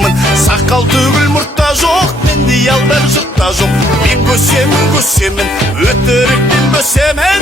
жатырмын. Сақал төгіл мұртта жоқ, менде алдар жұртта жоқ. Мен көсемін, өтіріктен бөсемін.